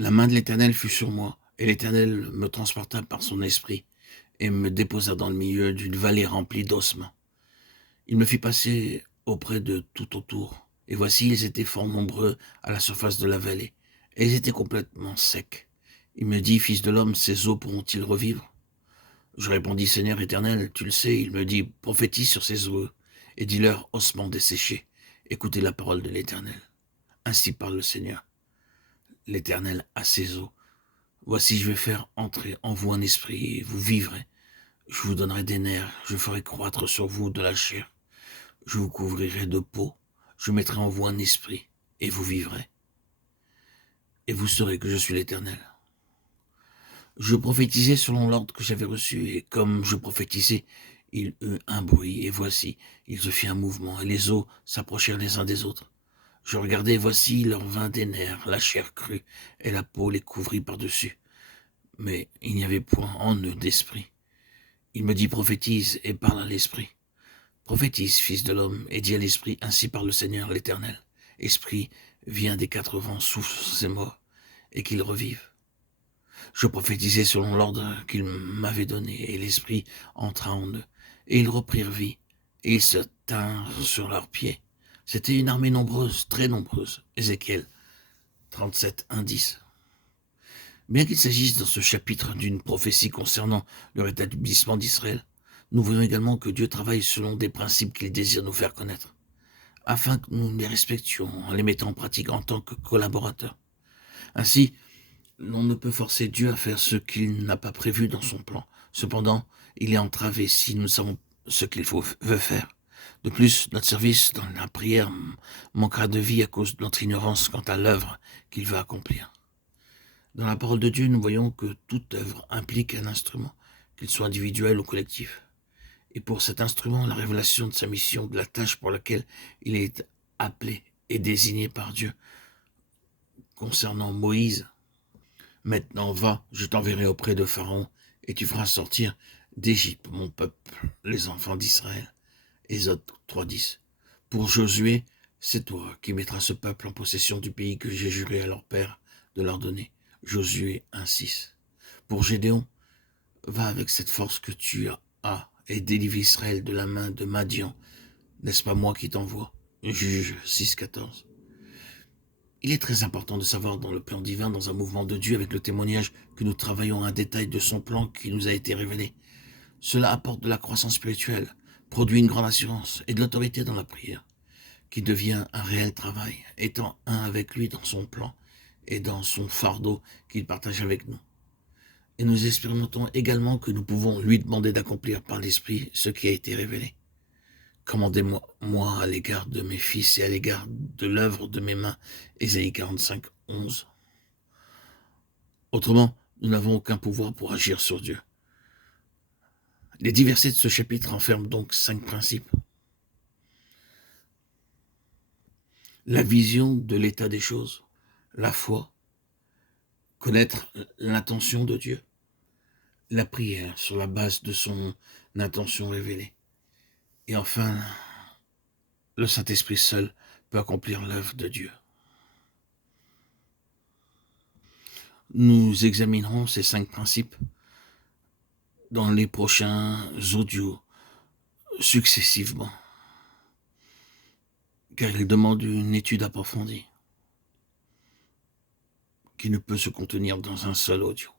La main de l'Éternel fut sur moi, et l'Éternel me transporta par son esprit, et me déposa dans le milieu d'une vallée remplie d'ossements. Il me fit passer auprès de tout autour, et voici, ils étaient fort nombreux à la surface de la vallée, et ils étaient complètement secs. Il me dit, Fils de l'homme, ces eaux pourront-ils revivre? Je répondis, Seigneur éternel, tu le sais. Il me dit, prophétise sur ces eaux, et dis-leur, ossements desséchés, écoutez la parole de l'Éternel. Ainsi parle le Seigneur. L'Éternel a ses eaux. Voici, je vais faire entrer en vous un esprit, et vous vivrez. Je vous donnerai des nerfs, je ferai croître sur vous de la chair. Je vous couvrirai de peau, je mettrai en vous un esprit, et vous vivrez. Et vous saurez que je suis l'Éternel. Je prophétisais selon l'ordre que j'avais reçu, et comme je prophétisais, il eut un bruit, et voici, il se fit un mouvement, et les os s'approchèrent les uns des autres. Je regardai, et voici, leur vint des nerfs, la chair crue, et la peau les couvrit par-dessus. Mais il n'y avait point en eux d'esprit. Il me dit, prophétise, et parle à l'esprit. Prophétise, fils de l'homme, et dis à l'esprit, ainsi parle le Seigneur l'Éternel. Esprit, viens des quatre vents, souffle sur ces morts, et qu'ils revivent. Je prophétisais selon l'ordre qu'il m'avait donné, et l'esprit entra en eux, et ils reprirent vie, et ils se tinrent sur leurs pieds. C'était une armée nombreuse, très nombreuse. Ézéchiel 37, 1, 10. Bien qu'il s'agisse dans ce chapitre d'une prophétie concernant le rétablissement d'Israël, nous voyons également que Dieu travaille selon des principes qu'il désire nous faire connaître, afin que nous les respections en les mettant en pratique en tant que collaborateurs. Ainsi, l'on ne peut forcer Dieu à faire ce qu'il n'a pas prévu dans son plan. Cependant, il est entravé si nous savons ce qu'il veut faire. De plus, notre service dans la prière manquera de vie à cause de notre ignorance quant à l'œuvre qu'il veut accomplir. Dans la parole de Dieu, nous voyons que toute œuvre implique un instrument, qu'il soit individuel ou collectif. Et pour cet instrument, la révélation de sa mission, de la tâche pour laquelle il est appelé et désigné par Dieu. Concernant Moïse, maintenant va, je t'enverrai auprès de Pharaon, et tu feras sortir d'Égypte mon peuple, les enfants d'Israël. Exode 3.10. Pour Josué, c'est toi qui mettras ce peuple en possession du pays que j'ai juré à leur père de leur donner. Josué 1.6. Pour Gédéon, va avec cette force que tu as et délivre Israël de la main de Madian. N'est-ce pas moi qui t'envoie? Juge 6.14. Il est très important de savoir dans le plan divin, dans un mouvement de Dieu avec le témoignage, que nous travaillons un détail de son plan qui nous a été révélé. Cela apporte de la croissance spirituelle, produit une grande assurance et de l'autorité dans la prière, qui devient un réel travail, étant un avec lui dans son plan et dans son fardeau qu'il partage avec nous. Et nous expérimentons également que nous pouvons lui demander d'accomplir par l'Esprit ce qui a été révélé. Commandez-moi à l'égard de mes fils et à l'égard de l'œuvre de mes mains. Ésaïe 45, 11. Autrement, nous n'avons aucun pouvoir pour agir sur Dieu. Les 10 versets de ce chapitre renferment donc 5 principes. La vision de l'état des choses, la foi, connaître l'intention de Dieu, la prière sur la base de son intention révélée. Et enfin, le Saint-Esprit seul peut accomplir l'œuvre de Dieu. Nous examinerons ces 5 principes dans les prochains audios successivement, car ils demandent une étude approfondie qui ne peut se contenir dans un seul audio.